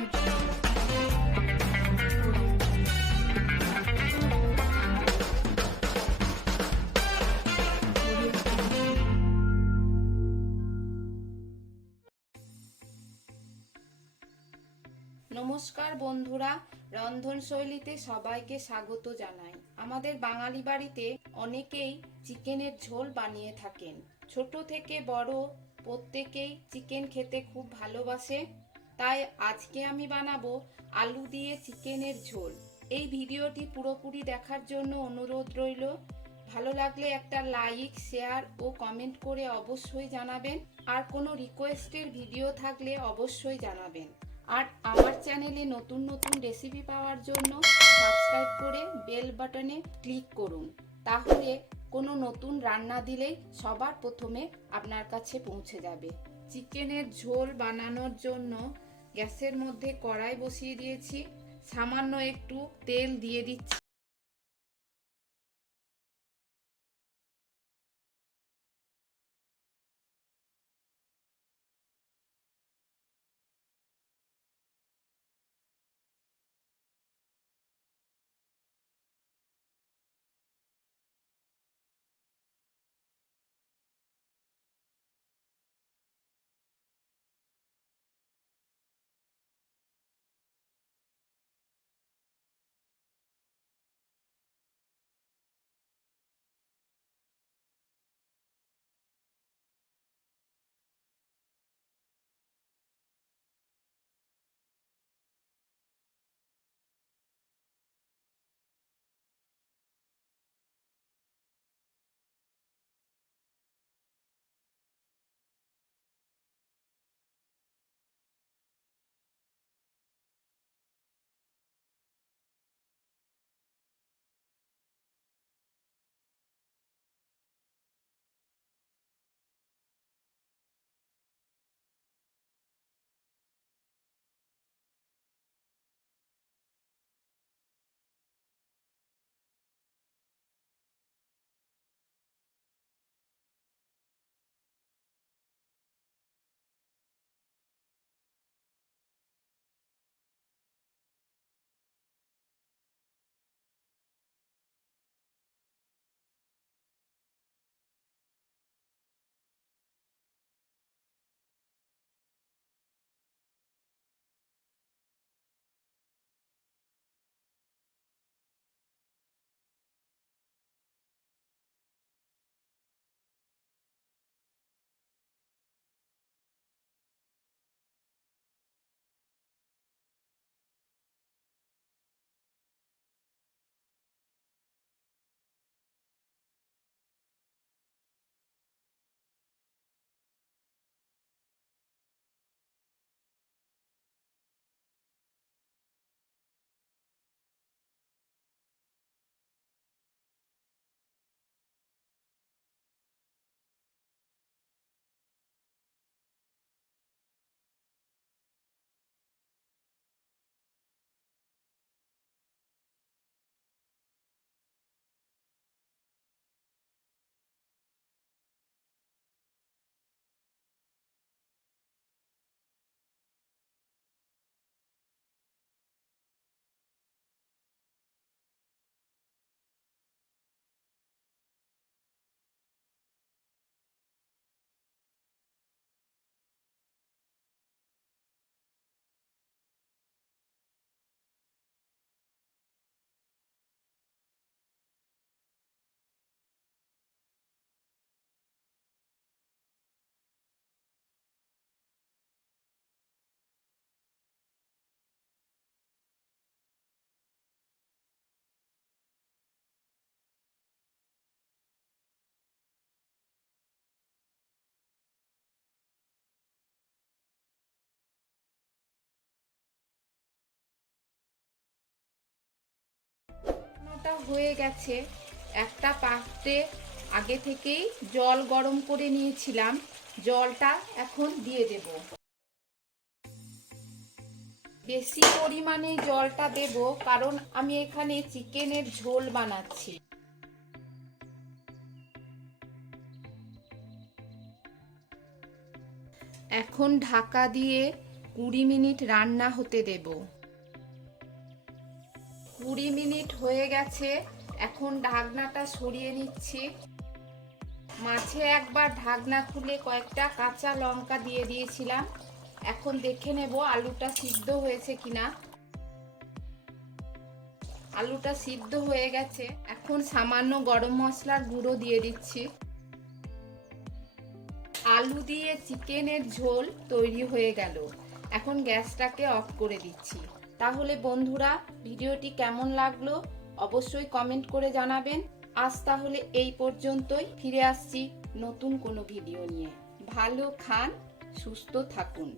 নমস্কার বন্ধুরা, রন্ধন শৈলীতে সবাইকে স্বাগত জানাই। আমাদের বাঙালি বাড়িতে অনেকেই চিকেনের ঝোল বানিয়ে থাকেন। ছোট থেকে বড় প্রত্যেকেই চিকেন খেতে খুব ভালোবাসে। তাই আজকে আমি বানাবো আলু দিয়ে চিকেনের ঝোল। এই ভিডিওটি পুরোপুরি দেখার জন্য অনুরোধ রইল। ভালো লাগলে একটা লাইক, শেয়ার ও কমেন্ট করে অবশ্যই জানাবেন। আর কোনো রিকোয়েস্টের ভিডিও থাকলে অবশ্যই জানাবেন। আর আমার চ্যানেলে নতুন নতুন রেসিপি পাওয়ার জন্য সাবস্ক্রাইব করে বেল বাটনে ক্লিক করুন। তাহলে কোনো নতুন রান্না দিলেই সবার প্রথমে আপনার কাছে পৌঁছে যাবে। চিকেনের ঝোল বানানোর জন্য গ্যাসের মধ্যে কড়াই বসিয়ে দিয়েছি। সামান্য একটু তেল দিয়ে দিচ্ছি। হয়ে গেছে। একটা পাত্রে আগে থেকেই জল গরম করে নিয়েছিলাম। জলটা এখন দিয়ে দেব। বেশি পরিমাণে জলটা দেব, কারণ আমি এখানে চিকেনের ঝোল বানাচ্ছি। এখন ঢাকা দিয়ে 20 মিনিট রান্না হতে দেব। 20 মিনিট হয়ে গেছে, এখন ঢাকনাটা সরিয়ে নিচ্ছি। মাঝে একবার ঢাকনা খুলে কয়েকটা কাঁচা লঙ্কা দিয়ে দিয়েছিলাম। এখন দেখে নেব আলুটা সিদ্ধ হয়েছে কিনা। আলুটা সিদ্ধ হয়ে গেছে, এখন সামান্য গরম মশলার গুঁড়ো দিয়ে দিচ্ছি। আলু দিয়ে চিকেনের ঝোল তৈরি হয়ে গেল। এখন গ্যাসটাকে অফ করে দিচ্ছি। তাহলে বন্ধুরা, ভিডিওটি কেমন লাগলো অবশ্যই কমেন্ট করে জানাবেন। আজ তাহলে এই পর্যন্তই, ফিরে আসছি নতুন কোনো ভিডিও নিয়ে। ভালো খান, সুস্থ থাকুন।